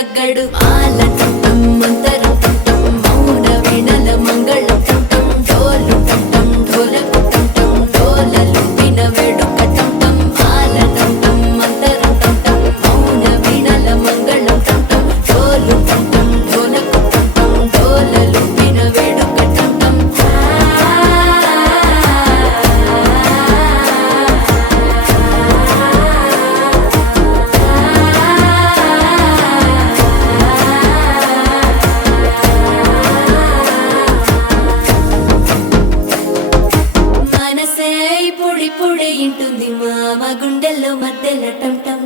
తగ్గడు మాల టం మంతరం టం మౌన వీణల మంగళం టం డోలు టం ఢోలకు టం డోలలు విన వేడుక టం మాల టం మంతరం టం మౌన వీణల మంగళం టం డోలు టం ఢోలకు టం డోలలు విన వేడుక టం మనసే పొడి పొడి ఇంటుంది మామ గుండెల్లో మధ్యలో టం టం